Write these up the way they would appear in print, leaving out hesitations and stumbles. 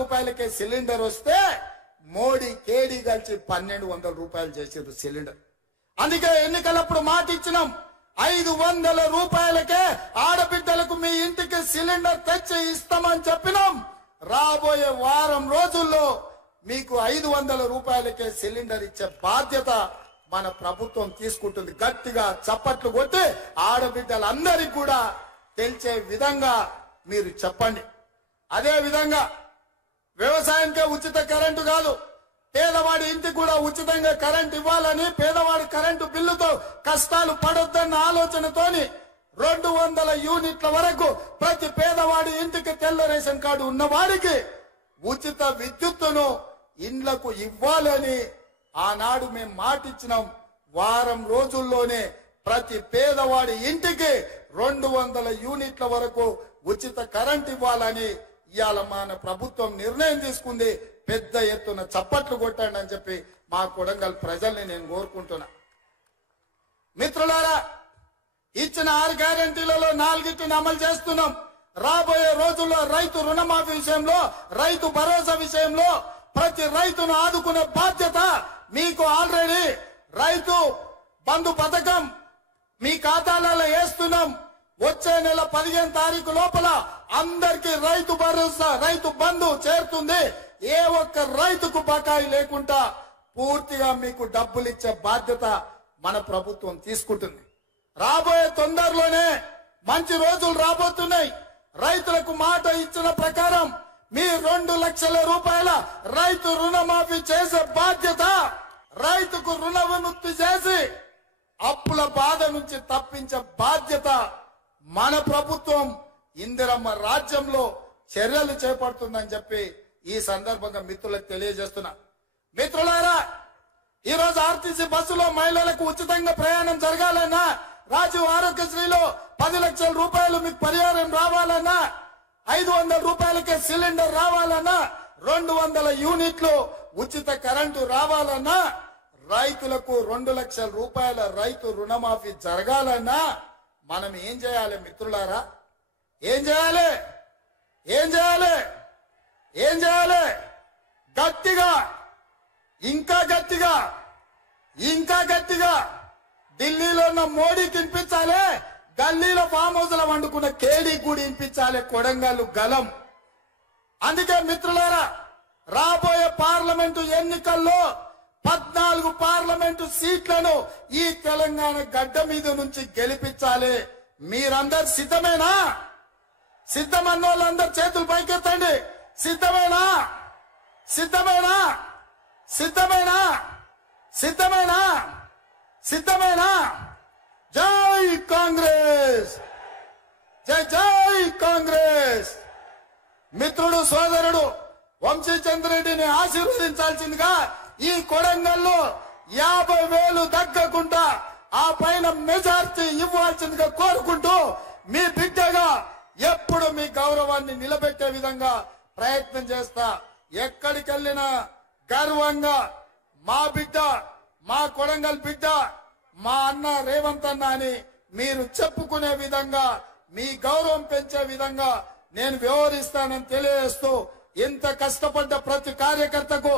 రూపాయలకే సిలిండర్ వస్తే మోడీ కేడీ కలిసి 1200 రూపాయలు చేసారు సిలిండర్. అందుకే ఎన్నికలప్పుడు మాట ఇచ్చినాం, 500 రూపాయలకే ఆడబిడ్డలకు మీ ఇంటికి సిలిండర్ తెచ్చి ఇస్తామని చెప్పినాం. రాబోయే వారం రోజుల్లో మీకు 500 రూపాయలకే సిలిండర్ ఇచ్చే బాధ్యత మన ప్రభుత్వం తీసుకుంటుంది. గట్టిగా చప్పట్లు కొట్టి ఆడబిడ్డలందరికీ కూడా తెలిసే విధంగా మీరు చెప్పండి. అదే విధంగా వ్యవసాయానికే ఉచిత కరెంటు కాదు, పేదవాడి ఇంటికి కూడా ఉచితంగా కరెంటు ఇవ్వాలని, పేదవాడి కరెంటు బిల్లుతో కష్టాలు పడొద్దన్న ఆలోచనతోని 200 యూనిట్ల వరకు ప్రతి పేదవాడి ఇంటికి తెల్ల రేషన్ కార్డు ఉన్నవాడికి ఉచిత విద్యుత్తును ఇండ్లకు ఇవ్వాలని ఆనాడు మేము మాటిచ్చినాం. వారం రోజుల్లోనే ప్రతి పేదవాడి ఇంటికి 200 యూనిట్ల వరకు ఉచిత కరెంట్ ఇవ్వాలని ఇవాళ మన ప్రభుత్వం నిర్ణయం తీసుకుంది. పెద్ద ఎత్తున చప్పట్లు కొట్టండి అని చెప్పి మా కొడంగల్ ప్రజల్ని నేను కోరుకుంటున్నా. మిత్రులారా, ఇచ్చిన 6 గ్యారెంటీలలో 4 అమలు చేస్తున్నాం. రాబోయే రోజుల్లో రైతు రుణమాఫీ విషయంలో, రైతు భరోసా విషయంలో ప్రతి రైతును ఆదుకునే బాధ్యత మీకు. ఆల్రెడీ రైతు బంధు పథకం మీ ఖాతాలలో వేస్తున్నాం. వచ్చే నెల 15 తారీఖు లోపల అందరికీ రైతు భరోసా, రైతు బంధు చేరుతుంది. ఏ ఒక్క రైతుకు బకాయి లేకుండా పూర్తిగా మీకు డబ్బులు ఇచ్చే బాధ్యత మన ప్రభుత్వం తీసుకుంటుంది. రాబోయే తొందరలోనే మంచి రోజులు రాబోతున్నాయి. రైతులకు మాట ఇచ్చిన ప్రకారం మీ 2 లక్షల రూపాయల రైతు రుణమాఫీ చేసే బాధ్యత, రైతుకు రుణ విముక్తి చేసి అప్పుల బాధ నుంచి తప్పించే బాధ్యత మన ప్రభుత్వం ఇందిరమ్మ రాజ్యంలో చర్యలు చేపడుతుందని చెప్పి ఈ సందర్భంగా మిత్రులకు తెలియజేస్తున్నా. మిత్రులారా, ఈరోజు ఆర్టీసీ బస్సులో మహిళలకు ఉచితంగా ప్రయాణం జరగాలన్నా, రాజీవ్ ఆరోగ్యశ్రీలో 10 లక్షల రూపాయలు మీకు పరిహారం రావాలన్నా, 500 రూపాయలకే సిలిండర్ రావాలన్నా, 200 యూనిట్లు ఉచిత కరెంటు రావాలన్నా, రైతులకు 2 లక్షల రూపాయల రైతు రుణమాఫీ జరగాలన్నా మనం ఏం చేయాలి మిత్రులారా? ఏం చేయాలి? ఏం చేయాలి? ఏం చేయాలి? గట్టిగా, ఇంకా గట్టిగా, ఇంకా గట్టిగా ఢిల్లీలో ఉన్న మోడీకి వినిపించాలి, గల్లీలో ఫామ్ హౌస్ లో వండుకున్న కేడీ కూడా వినిపించాలి కొడంగల్ గలం. అందుకే మిత్రులారా, రాబోయే పార్లమెంటు ఎన్నికల్లో 14 పార్లమెంటు సీట్లను ఈ తెలంగాణ గడ్డ మీద నుంచి గెలిపించాలి. మీరందరు సిద్ధమేనా? సిద్ధమన్న వాళ్ళందరూ చేతులు పైకెత్తండి. సిద్ధమేనా? సిద్ధమేనా? సిద్ధమేనా? సిద్ధమేనా? సిద్ధమేనా? జై కాంగ్రెస్, జై జై కాంగ్రెస్. మిత్రుడు సోదరుడు వంశీచంద్రెడ్డిని ఆశీర్వదించాల్సిందిగా ఈ కొడంగల్లో 50,000 తగ్గకుండా ఆ పైన మెజార్టీ ఇవ్వాల్సిందిగా కోరుకుంటూ మీ బిడ్డగా ఎప్పుడు మీ గౌరవాన్ని నిలబెట్టే విధంగా ప్రయత్నం చేస్తా. ఎక్కడికి వెళ్ళినా గర్వంగా మా బిడ్డ, మా కొడంగల్ బిడ్డ, మా అన్న రేవంత్ అన్న అని మీరు చెప్పుకునే విధంగా, మీ గౌరవం పెంచే విధంగా నేను వ్యవహరిస్తానని తెలియజేస్తూ, ఇంత కష్టపడ్డ ప్రతి కార్యకర్తకు,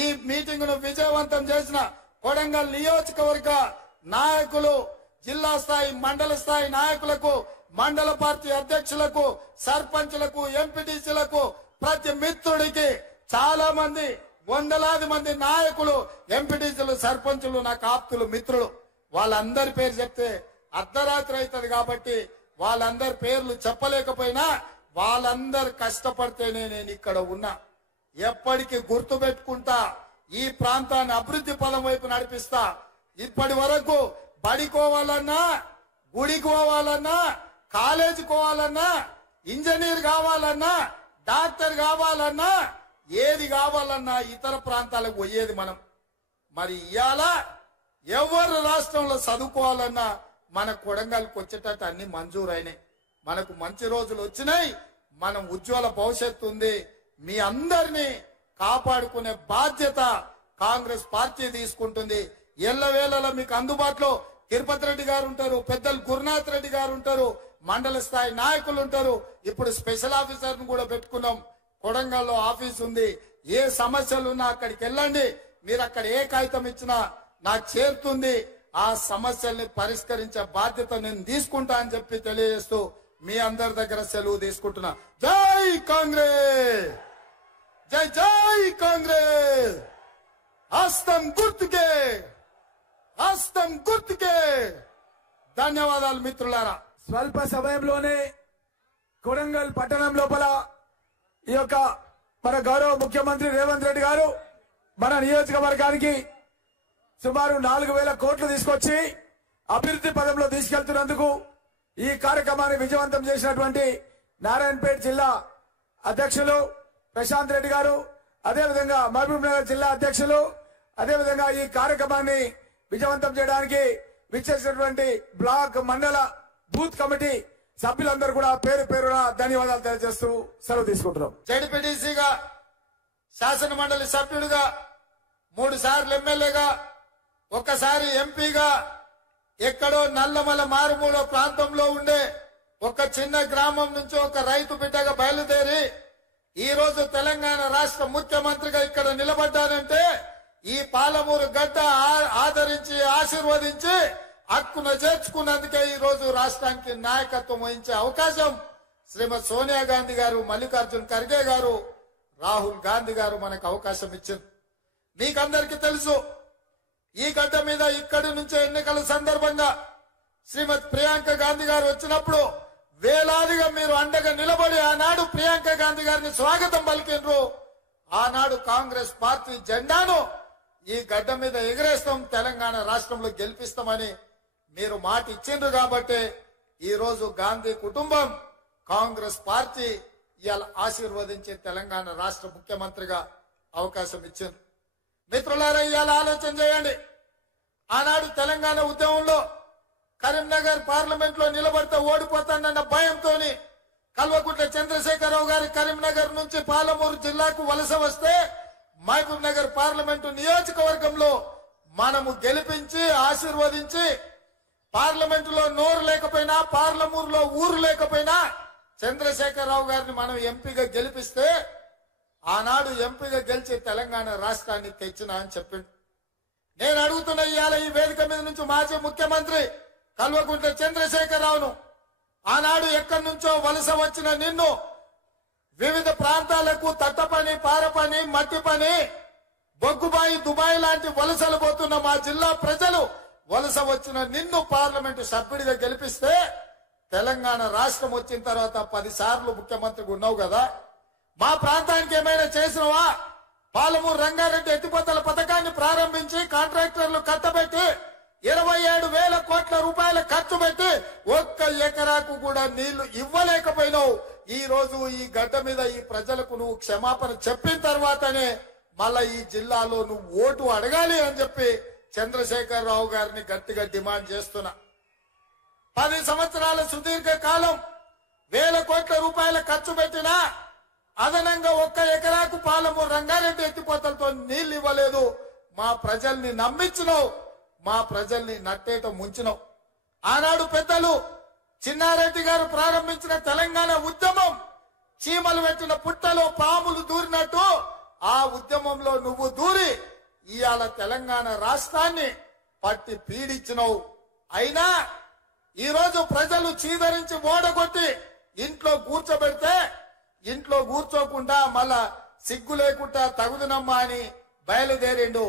ఈ మీటింగ్ ను విజయవంతం చేసిన కొడంగల్ నియోజకవర్గ నాయకులు, జిల్లా స్థాయి మండల స్థాయి నాయకులకు, మండల పార్టీ అధ్యక్షులకు, సర్పంచులకు, ఎంపీటీసీలకు, ప్రతి మిత్రుడికి, చాలా మంది వందలాది మంది నాయకులు, ఎంపీటీసీలు, సర్పంచులు నాకు ఆప్తులు, మిత్రులు, వాళ్ళందరి పేరు చెప్తే అర్ధరాత్రి అవుతుంది కాబట్టి వాళ్ళందరి పేర్లు చెప్పలేకపోయినా వాళ్ళందరు కష్టపడితేనే నేను ఇక్కడ ఉన్నా. ఎప్పటికీ గుర్తు పెట్టుకుంటా, ఈ ప్రాంతాన్ని అభివృద్ధి పదం వైపు నడిపిస్తా. ఇప్పటి వరకు బడికోవాలన్నా, గుడికి పోవాలన్నా, కాలేజీ పోవాలన్నా, ఇంజనీర్ కావాలన్నా, డాక్టర్ కావాలన్నా, ఏది కావాలన్నా ఇతర ప్రాంతాలకు పోయేది మనం. మరి ఇవాళ ఎవరు రాష్ట్రంలో చదువుకోవాలన్నా మన కొడంగల్కి వచ్చేటట్టు అన్ని మంజూరైనాయి. మనకు మంచి రోజులు వచ్చినాయి. మనం ఉజ్వల భవిష్యత్తు ఉంది. మీ అందరినీ కాపాడుకునే బాధ్యత కాంగ్రెస్ పార్టీ తీసుకుంటుంది. ఎల్లవేళలా మీకు అందుబాటులో తిరుపతి రెడ్డి గారు ఉంటారు, పెద్దలు గురునాథ్ రెడ్డి గారు ఉంటారు, మండల స్థాయి నాయకులు ఉంటారు. ఇప్పుడు స్పెషల్ ఆఫీసర్ ను కూడా పెట్టుకున్నాం. కొడంగల్లో ఆఫీస్ ఉంది. ఏ సమస్యలు ఉన్నా అక్కడికి వెళ్ళండి. మీరు అక్కడ ఏ కాగితం ఇచ్చినా నాకు చేరుతుంది. ఆ సమస్యల్ని పరిష్కరించే బాధ్యత నేను తీసుకుంటా అని చెప్పి తెలియజేస్తూ మీ అందరి దగ్గర సెలవు తీసుకుంటున్నా. జై కాంగ్రెస్, జై జై కాంగ్రెస్. హస్తం గుర్తుకే, హస్తం గుర్తుకే. ధన్యవాదాలు మిత్రులారా. స్వల్ప సమయంలోనే కొడంగల్ పట్టణం లోపల ఈ యొక్క మన గౌరవ ముఖ్యమంత్రి రేవంత్ రెడ్డి గారు మన నియోజకవర్గానికి సుమారు 4,000 కోట్లు తీసుకొచ్చి అభివృద్ధి పదంలో తీసుకెళ్తున్నందుకు ఈ కార్యక్రమాన్ని విజయవంతం చేసినటువంటి నారాయణపేట జిల్లా అధ్యక్షులు ప్రశాంత్ రెడ్డి గారు, అదేవిధంగా మహబూబ్ నగర్ జిల్లా అధ్యక్షులు, అదేవిధంగా ఈ కార్యక్రమాన్ని విజయవంతం చేయడానికి విచ్చేసినటువంటి బ్లాక్ మండల బూత్ కమిటీ సభ్యులందరూ కూడా పేరు పేరున ధన్యవాదాలు తెలియజేస్తూ సెలవు తీసుకుంటున్నాం. జడ్పీటీసీగా, శాసన మండలి సభ్యుడిగా, 3 సార్లు ఎమ్మెల్యేగా, ఒక్కసారి ఎంపీగా, ఎక్కడో నల్లమల మారుమూల ప్రాంతంలో ఉండే ఒక చిన్న గ్రామం నుంచి ఒక రైతు బిడ్డగా బయలుదేరి ఈ రోజు తెలంగాణ రాష్ట్ర ముఖ్యమంత్రిగా ఇక్కడ నిలబడ్డానంటే ఈ పాలమూరు గడ్డ ఆదరించి ఆశీర్వదించి హక్కును చేర్చుకున్నందుకే ఈ రోజు రాష్ట్రానికి నాయకత్వం వహించే అవకాశం శ్రీమతి సోనియా గాంధీ గారు, మల్లికార్జున్ ఖర్గే గారు, రాహుల్ గాంధీ గారు మనకు అవకాశం ఇచ్చింది. మీకందరికీ తెలుసు, ఈ గడ్డ మీద ఇక్కడి నుంచే ఎన్నికల సందర్భంగా శ్రీమతి ప్రియాంక గాంధీ గారు వచ్చినప్పుడు వేలాదిగా మీరు అండగా నిలబడి ఆనాడు ప్రియాంక గాంధీ గారిని స్వాగతం పలికిండ్రు. ఆనాడు కాంగ్రెస్ పార్టీ జెండాను ఈ గడ్డ మీద ఎగరేస్తాం, తెలంగాణ రాష్ట్రంలో గెలిపిస్తామని మీరు మాట ఇచ్చిండ్రు. కాబట్టి ఈ రోజు గాంధీ కుటుంబం, కాంగ్రెస్ పార్టీ ఇవాళ ఆశీర్వదించి తెలంగాణ రాష్ట్ర ముఖ్యమంత్రిగా అవకాశం ఇచ్చింది. మిత్రులారా, ఇవాళ ఆలోచన చేయండి. ఆనాడు తెలంగాణ ఉద్యమంలో కరీంనగర్ పార్లమెంట్ లో నిలబడితే ఓడిపోతానన్న భయంతో కల్వకుంట్ల చంద్రశేఖరరావు గారి కరీంనగర్ నుంచి పాలమూరు జిల్లాకు వలస వస్తే మహబూబ్ నగర్ పార్లమెంటు నియోజకవర్గంలో మనము గెలిపించి ఆశీర్వదించి పార్లమెంటులో నోరు లేకపోయినా, పార్లమూరులో ఊరు లేకపోయినా చంద్రశేఖరరావు గారిని మనం ఎంపీగా గెలిపిస్తే ఆనాడు ఎంపీగా గెలిచి తెలంగాణ రాష్ట్రాన్ని తెచ్చినా అని చెప్పిండు. నేను అడుగుతున్న ఇవాళ ఈ వేదిక మీద నుంచి మాజీ ముఖ్యమంత్రి కల్వకుంట్ల చంద్రశేఖరరావును, ఆనాడు ఎక్కడి నుంచో వలస వచ్చిన నిన్ను వివిధ ప్రాంతాలకు తట్ట పని, పార పని, మట్టి పని, బొగ్గుబాయి, దుబాయ్ లాంటి వలసలు పోతున్న మా జిల్లా ప్రజలు వలస వచ్చిన నిన్ను పార్లమెంటు సభ్యుడిగా గెలిపిస్తే తెలంగాణ రాష్ట్రం వచ్చిన తర్వాత 10 సార్లు ముఖ్యమంత్రిగా ఉన్నావు కదా, మా ప్రాంతానికి ఏమైనా చేసినవా? పాలమూరు రంగారెడ్డి ఎత్తిపోతల పథకాన్ని ప్రారంభించి కాంట్రాక్టర్లు కట్టబెట్టి 27,000 కోట్ల రూపాయల ఖర్చు పెట్టి 1 ఎకరాకు కూడా నీళ్లు ఇవ్వలేకపోయినావు. ఈ రోజు ఈ గడ్డ మీద ఈ ప్రజలకు నువ్వు క్షమాపణ చెప్పిన తర్వాతనే మళ్ళా ఈ జిల్లాలో నువ్వు ఓటు అడగాలి అని చెప్పి చంద్రశేఖరరావు గారిని గట్టిగా డిమాండ్ చేస్తున్నా. 10 సంవత్సరాల సుదీర్ఘ కాలం 1,000 కోట్ల రూపాయల ఖర్చు పెట్టినా అదనంగా 1 ఎకరాకు పాలమూరు రంగారెడ్డి ఎత్తిపోతలతో నీళ్లు ఇవ్వలేదు. మా ప్రజల్ని నమ్మించినావు, మా ప్రజల్ని నట్టేట ముంచినావు. ఆనాడు పెద్దలు చిన్నారెడ్డి గారు ప్రారంభించిన తెలంగాణ ఉద్యమం చీమలు పెట్టిన పుట్టలో పాములు దూరినట్టు ఆ ఉద్యమంలో నువ్వు దూరి ఇవాళ తెలంగాణ రాష్ట్రాన్ని పట్టి పీడించినావు. అయినా ఈరోజు ప్రజలు చీదరించి ఓడగొట్టి ఇంట్లో కూర్చోబెడితే ఇంట్లో కూర్చోకుండా మళ్ళా సిగ్గు లేకుండా తగుదునమ్మా అని బయలుదేరిండు.